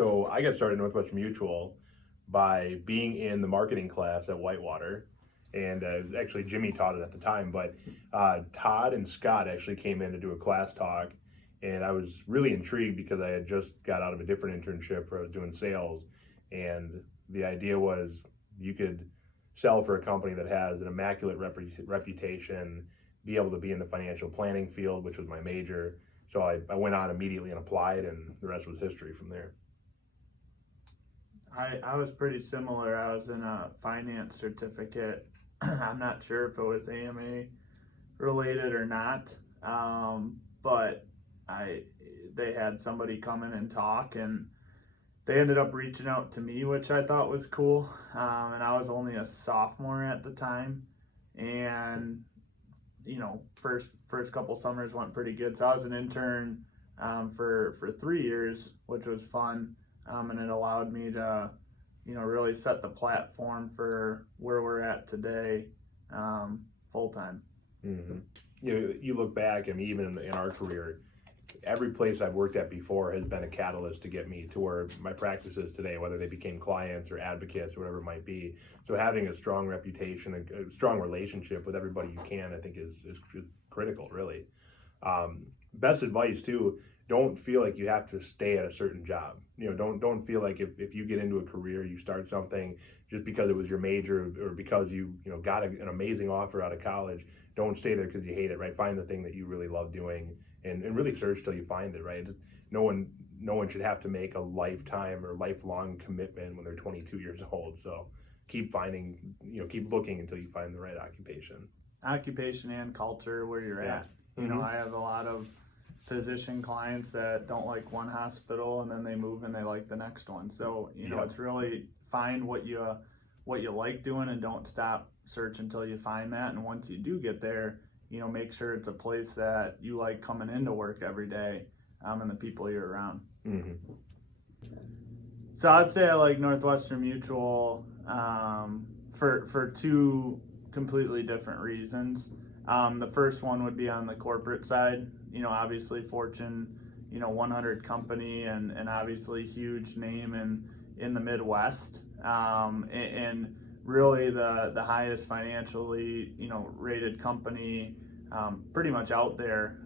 So I got started at Northwestern Mutual by being in the marketing class at Whitewater, and it was actually Jimmy taught it at the time, but Todd and Scott actually came in to do a class talk, and I was really intrigued because I had just got out of a different internship where I was doing sales, and the idea was you could sell for a company that has an immaculate reputation, be able to be in the financial planning field, which was my major. So I went on immediately and applied, and the rest was history from there. I was pretty similar. I was in a finance certificate. I'm not sure if it was AMA related or not, but they had somebody come in and talk, and they ended up reaching out to me, which I thought was cool. And I was only a sophomore at the time, and first couple summers went pretty good. So I was an intern for 3 years, which was fun. And it allowed me to, really set the platform for where we're at today, full time. Mm-hmm. You look back, and even in our career, every place I've worked at before has been a catalyst to get me to where my practice is today, whether they became clients or advocates or whatever it might be. So having a strong reputation, a strong relationship with everybody you can, I think is critical, really. Best advice too, don't feel like you have to stay at a certain job. Don't feel like if you get into a career, you start something just because it was your major or because you got an amazing offer out of college. Don't stay there because you hate it, right? Find the thing that you really love doing and really search till you find it, right? No one should have to make a lifetime or lifelong commitment when they're 22 years old. So keep looking until you find the right occupation And culture where you're at. Mm-hmm. I have a lot of physician clients that don't like one hospital and then they move and they like the next one. So, It's really find what you like doing and don't stop search until you find that. And once you do get there, make sure it's a place that you like coming into work every day, and the people you're around. Mm-hmm. So I'd say I like Northwestern Mutual for two completely different reasons. The first one would be on the corporate side. Obviously Fortune, 100 company and obviously huge name in the Midwest, and really the highest financially, rated company pretty much out there.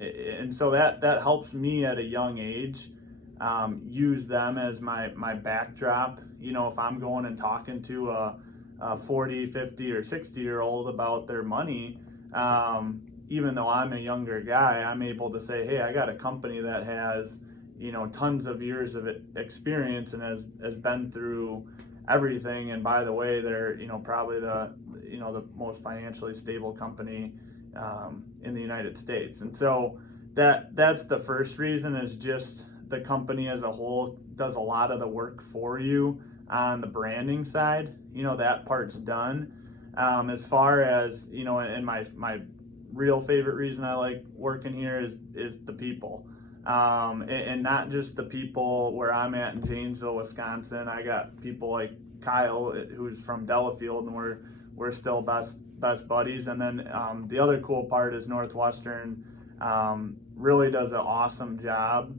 And so that helps me at a young age use them as my backdrop. If I'm going and talking to a 40, 50, or 60-year-old about their money, even though I'm a younger guy, I'm able to say, hey, I got a company that has, tons of years of experience and has been through everything. And by the way, they're, probably the most financially stable company in the United States. And so that's the first reason, is just the company as a whole does a lot of the work for you on the branding side. That part's done. As far as, and my real favorite reason I like working here is the people. And not just the people where I'm at in Janesville, Wisconsin. I got people like Kyle, who's from Delafield, and we're still best buddies. And then the other cool part is Northwestern really does an awesome job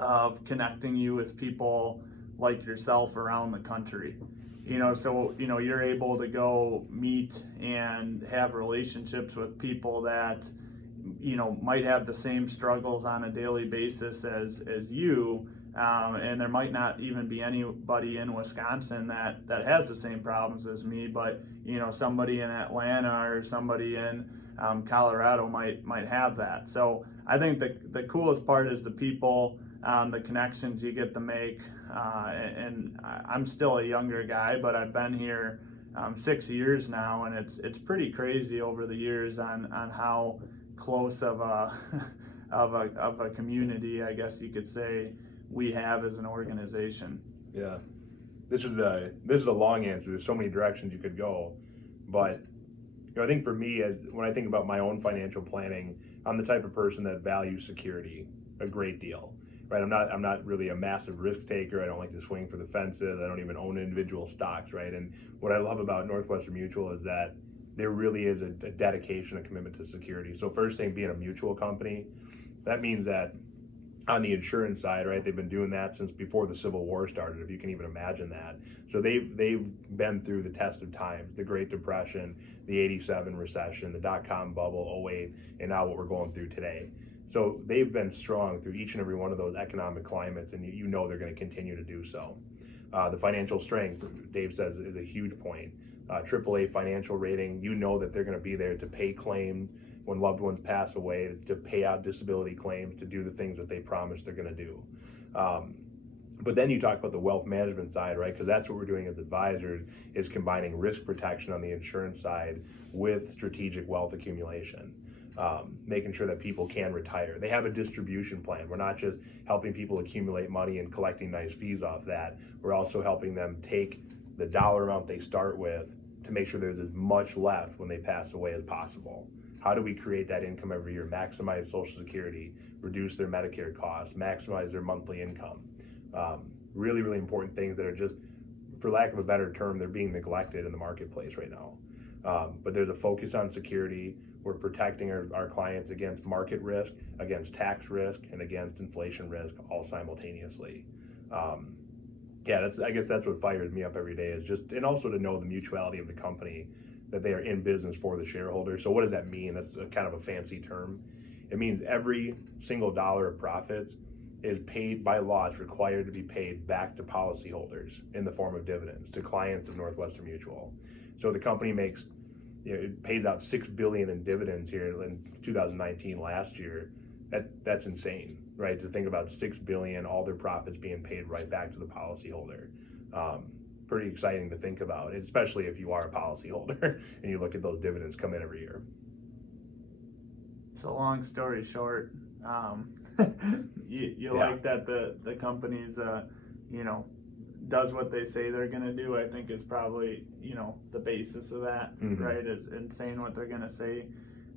of connecting you with people like yourself around the country. So you're able to go meet and have relationships with people that might have the same struggles on a daily basis as you, and there might not even be anybody in Wisconsin that has the same problems as me, but somebody in Atlanta or somebody in Colorado might have that. So I think the coolest part is the people, the connections you get to make, and I'm still a younger guy, but I've been here 6 years now, and it's pretty crazy over the years on how close of a community, I guess you could say, we have as an organization. Yeah, this is a long answer. There's so many directions you could go, but I think for me, when I think about my own financial planning, I'm the type of person that values security a great deal. Right, I'm not really a massive risk taker. I don't like to swing for the fences. I don't even own individual stocks, right? And what I love about Northwestern Mutual is that there really is a dedication, a commitment to security. So first thing, being a mutual company, that means that on the insurance side, right? They've been doing that since before the Civil War started, if you can even imagine that. So they've been through the test of times, the Great Depression, the '87 recession, the dot-com bubble, '08, and now what we're going through today. So they've been strong through each and every one of those economic climates, and you know they're going to continue to do so. The financial strength, Dave says, is a huge point. AAA financial rating, you know that they're going to be there to pay claims when loved ones pass away, to pay out disability claims, to do the things that they promise they're going to do. But then you talk about the wealth management side, right? Because that's what we're doing as advisors, is combining risk protection on the insurance side with strategic wealth accumulation. Making sure that people can retire. They have a distribution plan. We're not just helping people accumulate money and collecting nice fees off that. We're also helping them take the dollar amount they start with to make sure there's as much left when they pass away as possible. How do we create that income every year, maximize Social Security, reduce their Medicare costs, maximize their monthly income? Really, really important things that are just, for lack of a better term, they're being neglected in the marketplace right now. But there's a focus on security. We're protecting our clients against market risk, against tax risk, and against inflation risk, all simultaneously. I guess that's what fires me up every day, is just, and also to know the mutuality of the company, that they are in business for the shareholder. So what does that mean? That's kind of a fancy term. It means every single dollar of profits is paid by law. It's required to be paid back to policyholders in the form of dividends to clients of Northwestern Mutual. So the company makes, it pays out $6 billion in dividends here in 2019 last year. That's insane, right? To think about $6 billion, all their profits being paid right back to the policyholder. Pretty exciting to think about, especially if you are a policyholder and you look at those dividends come in every year. So long story short, you like that the company's does what they say they're going to do. I think is probably the basis of that, right? Is in saying what they're going to say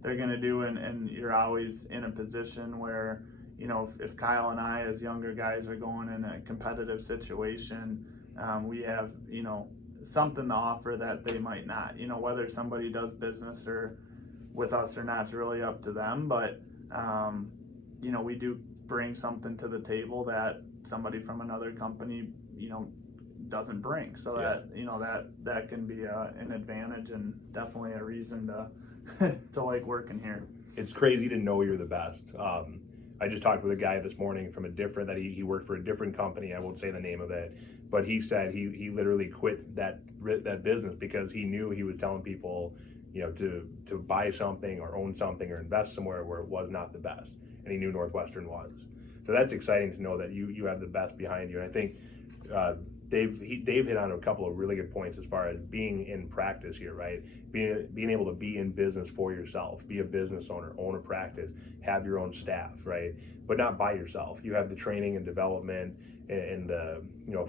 they're going to do, and you're always in a position where if Kyle and I as younger guys are going in a competitive situation, we have something to offer that they might not. Whether somebody does business or with us or not, it's really up to them, but we do bring something to the table that somebody from another company doesn't bring, so that can be an advantage and definitely a reason to like working here. It's crazy to know you're the best. I just talked with a guy this morning from that he worked for a different company. I won't say the name of it, but he said he literally quit that business because he knew he was telling people to buy something or own something or invest somewhere where it was not the best, and he knew Northwestern was. So that's exciting to know that you have the best behind you. And I think Dave hit on a couple of really good points as far as being in practice here, right? Being able to be in business for yourself, be a business owner, own a practice, have your own staff, right? But not by yourself. You have the training and development and the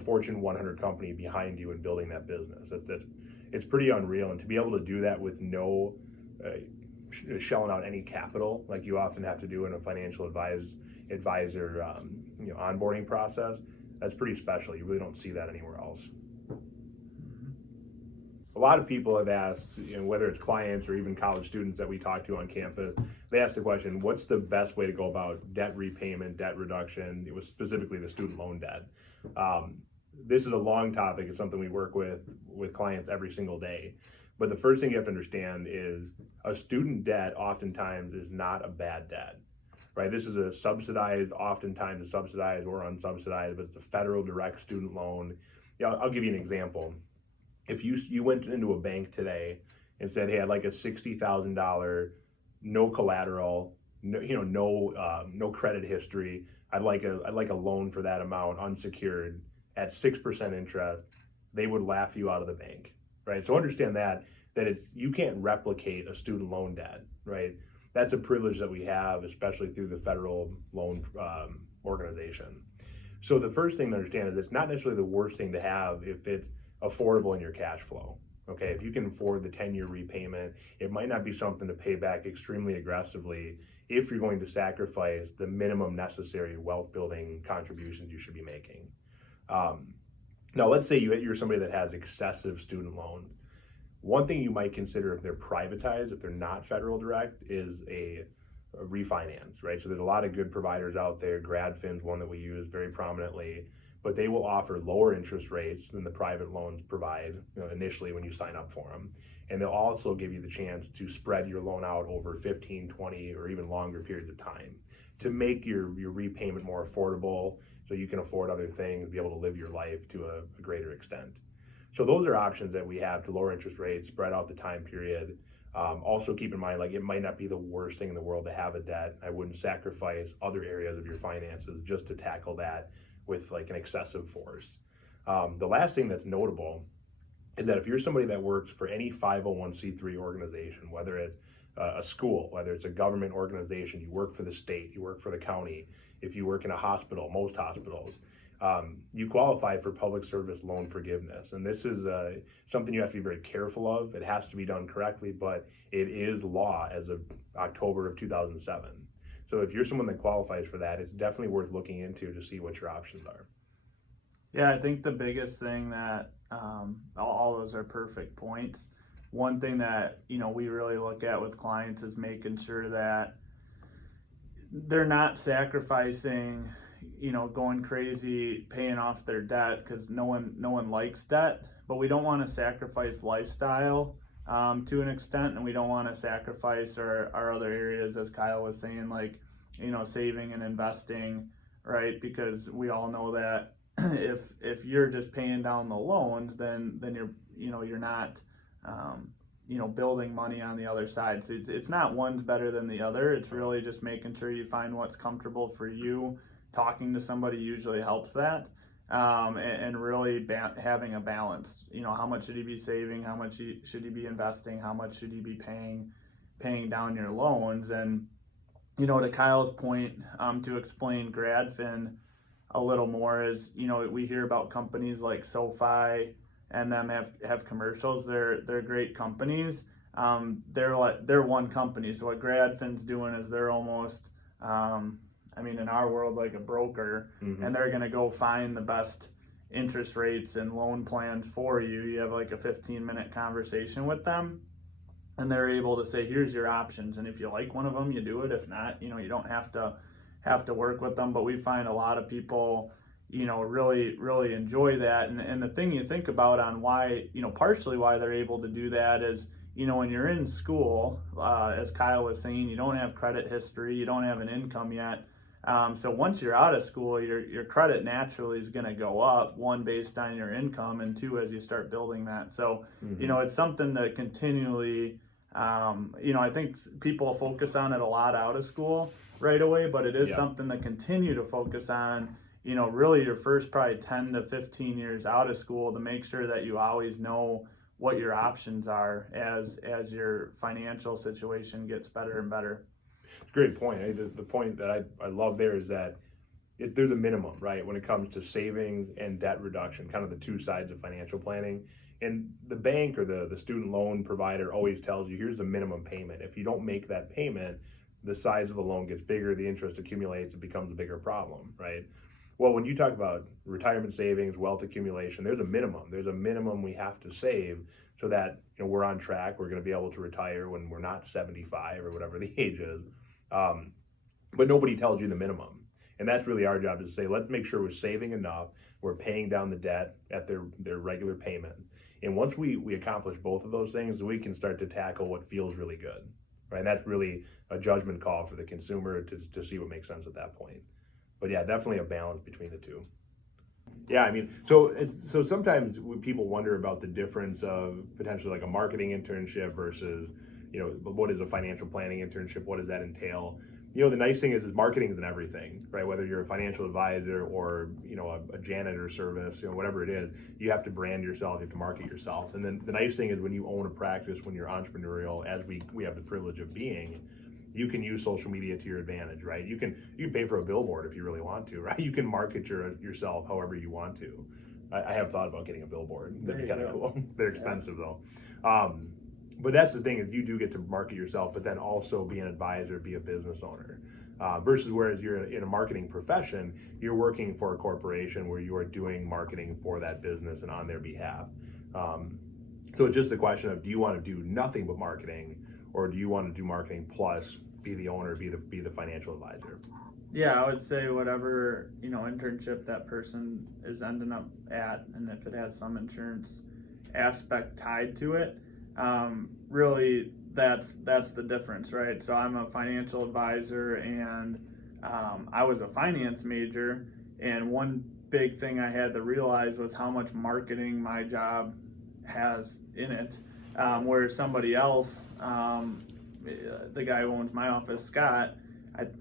Fortune 100 company behind you in building that business. It's pretty unreal, and to be able to do that with no shelling out any capital like you often have to do in a financial advisor onboarding process, that's pretty special. You really don't see that anywhere else. A lot of people have asked, whether it's clients or even college students that we talk to on campus, they ask the question, what's the best way to go about debt repayment, debt reduction? It was specifically the student loan debt. This is a long topic. It's something we work with clients every single day. But the first thing you have to understand is a student debt oftentimes is not a bad debt. Right, this is oftentimes a subsidized or unsubsidized, but it's a federal direct student loan. I'll give you an example. If you went into a bank today and said, "Hey, I'd like a $60,000, no collateral, no credit history. I'd like a loan for that amount, unsecured, at 6% interest," they would laugh you out of the bank. Right, so understand that you can't replicate a student loan debt. Right. That's a privilege that we have, especially through the federal loan organization. So the first thing to understand is it's not necessarily the worst thing to have if it's affordable in your cash flow. Okay, if you can afford the 10-year repayment, it might not be something to pay back extremely aggressively if you're going to sacrifice the minimum necessary wealth building contributions you should be making. Now, let's say you're somebody that has excessive student loans. One thing you might consider if they're privatized, if they're not federal direct, is a refinance, right? So there's a lot of good providers out there. GradFin's one that we use very prominently, but they will offer lower interest rates than the private loans provide, initially when you sign up for them. And they'll also give you the chance to spread your loan out over 15, 20, or even longer periods of time to make your repayment more affordable so you can afford other things, be able to live your life to a greater extent. So those are options that we have to lower interest rates, spread out the time period. Also keep in mind, like, it might not be the worst thing in the world to have a debt. I wouldn't sacrifice other areas of your finances just to tackle that with like an excessive force. The last thing that's notable is that if you're somebody that works for any 501c3 organization, whether it's a school, whether it's a government organization, you work for the state, you work for the county, if you work in a hospital, most hospitals, you qualify for public service loan forgiveness. And this is something you have to be very careful of. It has to be done correctly, but it is law as of October of 2007. So if you're someone that qualifies for that, it's definitely worth looking into to see what your options are. Yeah, I think the biggest thing that all those are perfect points. One thing that we really look at with clients is making sure that they're not sacrificing, going crazy, paying off their debt, because no one likes debt. But we don't want to sacrifice lifestyle to an extent, and we don't want to sacrifice our other areas, as Kyle was saying, like saving and investing, right? Because we all know that if you're just paying down the loans, then you're not building money on the other side. So it's not one's better than the other. It's really just making sure you find what's comfortable for you. Talking to somebody usually helps that, and really having a balance. How much should you be saving? How much should you be investing? How much should you be paying down your loans? And to Kyle's point, to explain GradFin a little more is, we hear about companies like SoFi and them have commercials. They're great companies. They're one company. So what GradFin's doing is they're almost, in our world, like a broker, and they're going to go find the best interest rates and loan plans for you. You have like a 15-minute conversation with them, and they're able to say, here's your options. And if you like one of them, you do it. If not, you don't have to work with them. But we find a lot of people, really, really enjoy that. And the thing you think about on why, partially why they're able to do that is, when you're in school, as Kyle was saying, you don't have credit history, you don't have an income yet. So once you're out of school, your credit naturally is going to go up, one, based on your income, and two, as you start building that. So, it's something that continually, I think people focus on it a lot out of school right away, but it is something to continue to focus on, really your first probably 10 to 15 years out of school, to make sure that you always know what your options are as your financial situation gets better and better. Great point. The point that I love there is that there's a minimum, right, when it comes to savings and debt reduction, kind of the two sides of financial planning. And the bank or the student loan provider always tells you, here's the minimum payment. If you don't make that payment, the size of the loan gets bigger, the interest accumulates, it becomes a bigger problem, right? Well, when you talk about retirement savings, wealth accumulation, there's a minimum. There's a minimum we have to save so that we're on track. We're going to be able to retire when we're not 75 or whatever the age is. But nobody tells you the minimum. And that's really our job, is to say, let's make sure we're saving enough, we're paying down the debt at their regular payment. And once we accomplish both of those things, we can start to tackle what feels really good, right? And that's really a judgment call for the consumer to see what makes sense at that point. But yeah, definitely a balance between the two. Yeah, so sometimes people wonder about the difference of potentially like a marketing internship versus, what is a financial planning internship? What does that entail? The nice thing is marketing is in everything, right? Whether you're a financial advisor or, a janitor service, whatever it is, you have to brand yourself, you have to market yourself. And then the nice thing is when you own a practice, when you're entrepreneurial, as we have the privilege of being, you can use social media to your advantage, right? You can pay for a billboard if you really want to, right? You can market yourself however you want to. I have thought about getting a billboard. That'd be kind of cool. They're expensive though. But that's the thing, is you do get to market yourself, but then also be an advisor, be a business owner. Versus whereas you're in a marketing profession, you're working for a corporation where you are doing marketing for that business and on their behalf. So it's just the question of, do you want to do nothing but marketing, or do you want to do marketing plus be the owner, be the financial advisor? Yeah, I would say whatever, internship that person is ending up at, and if it has some insurance aspect tied to it, really that's the difference, right? So I'm a financial advisor, and I was a finance major, and one big thing I had to realize was how much marketing my job has in it, whereas somebody else, the guy who owns my office, Scott,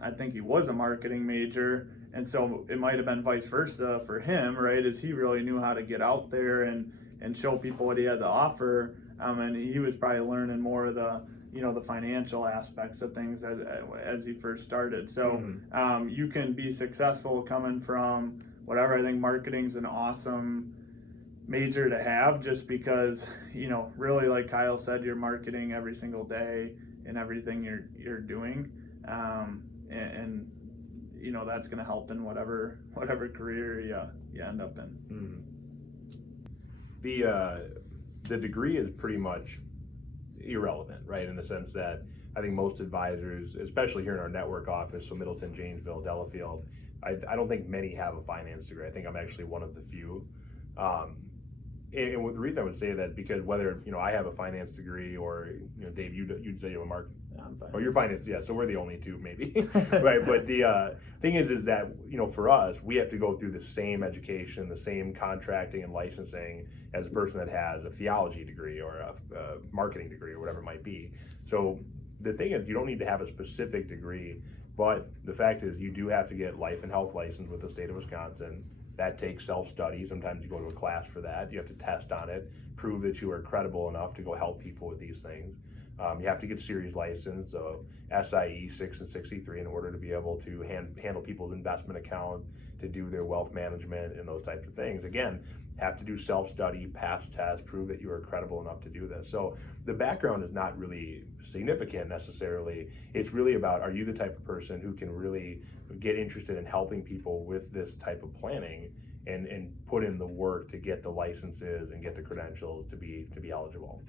I think he was a marketing major, and so it might have been vice versa for him, right? As he really knew how to get out there and show people what he had to offer, and he was probably learning more of the the financial aspects of things as he first started. So you can be successful coming from whatever. I think marketing's an awesome major to have, just because really, like Kyle said, you're marketing every single day in everything you're doing, and that's going to help in whatever career you end up in. The degree is pretty much irrelevant, right? In the sense that I think most advisors, especially here in our network office, so Middleton, Janesville, Delafield, I don't think many have a finance degree. I think I'm actually one of the few. And the reason I would say that, because whether I have a finance degree, or Dave, you'd say you have a mark. I'm fine. Oh, you're finance, yeah. So we're the only two, maybe, right? But the thing is that for us, we have to go through the same education, the same contracting and licensing as a person that has a theology degree or a marketing degree or whatever it might be. So the thing is, you don't need to have a specific degree, but the fact is, you do have to get life and health license with the state of Wisconsin. That takes self-study. Sometimes you go to a class for that. You have to test on it, prove that you are credible enough to go help people with these things. You have to get series license, so SIE 6 and 63, in order to be able to handle people's investment account, to do their wealth management and those types of things. Again, have to do self-study, pass tests, prove that you are credible enough to do this. So the background is not really significant necessarily. It's really about, are you the type of person who can really get interested in helping people with this type of planning and put in the work to get the licenses and get the credentials to be eligible.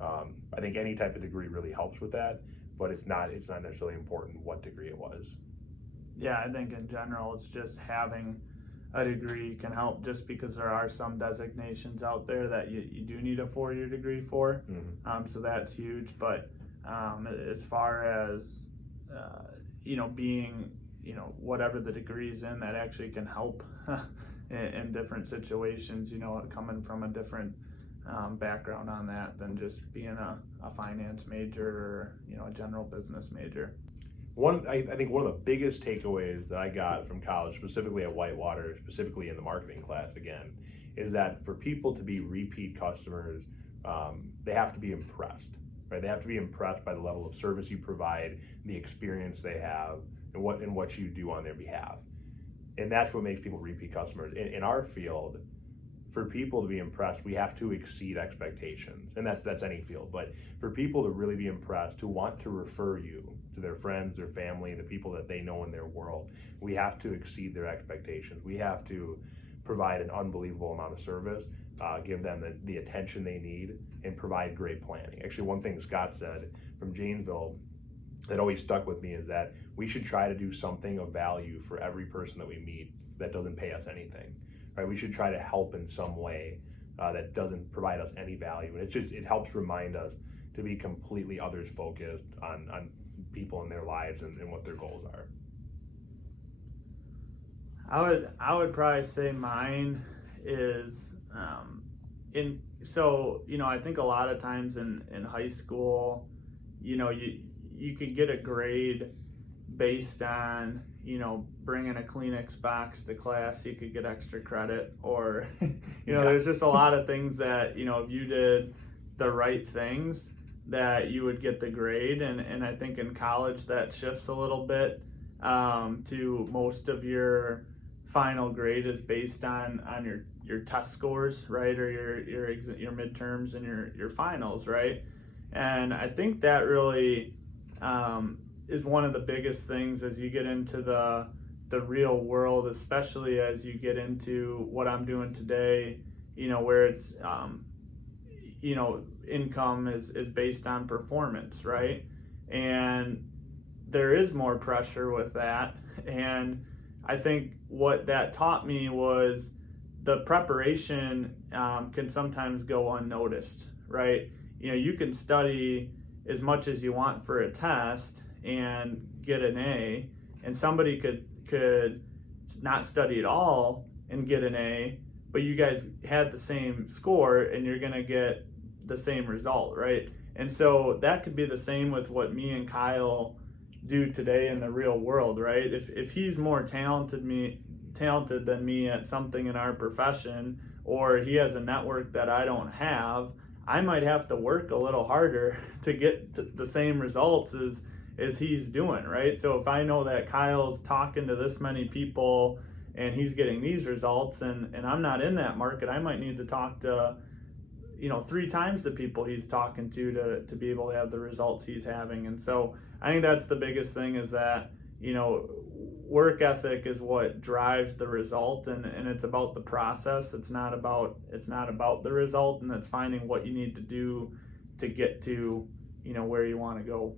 I think any type of degree really helps with that, but it's not necessarily important what degree it was. Yeah, I think in general, it's just having a degree can help, just because there are some designations out there that you do need a 4-year degree for. So that's huge. But as far as being whatever the degree's in, that actually can help in different situations, coming from a different background on that than just being a finance major or a general business major. I think one of the biggest takeaways that I got from college, specifically at Whitewater, specifically in the marketing class again, is that for people to be repeat customers, they have to be impressed, right? They have to be impressed by the level of service you provide, the experience they have, and what you do on their behalf. And that's what makes people repeat customers. In our field, for people to be impressed, we have to exceed expectations, and that's any field. But for people to really be impressed, to want to refer you to their friends, their family, the people that they know in their world, we have to exceed their expectations. We have to provide an unbelievable amount of service, give them the attention they need, and provide great planning. Actually, one thing Scott said from Janesville that always stuck with me is that we should try to do something of value for every person that we meet that doesn't pay us anything. Right? We should try to help in some way that doesn't provide us any value. And it helps remind us to be completely others focused on people in their lives and what their goals are. I would probably say mine is I think a lot of times in high school, you could get a grade based on bringing a Kleenex box to class. You could get extra credit, or there's just a lot of things that if you did the right things, that you would get the grade. And I think in college that shifts a little bit to most of your final grade is based on your test scores, right, or your midterms and your finals, right? And I think that really is one of the biggest things as you get into the real world, especially as you get into what I'm doing today, where it's income is based on performance, right? And there is more pressure with that. And I think what that taught me was the preparation can sometimes go unnoticed, right? You can study as much as you want for a test and get an A, and somebody could not study at all and get an A, but you guys had the same score and you're going to get the same result, right? And so that could be the same with what me and Kyle do today in the real world, right? If he's more talented than me at something in our profession, or he has a network that I don't have, I might have to work a little harder to get the same results as he's doing, right? So if I know that Kyle's talking to this many people and he's getting these results, and I'm not in that market, I might need to talk to 3 times the people he's talking to be able to have the results he's having. And so I think that's the biggest thing, is that work ethic is what drives the result, and it's about the process. It's not about the result, and it's finding what you need to do to get to where you want to go.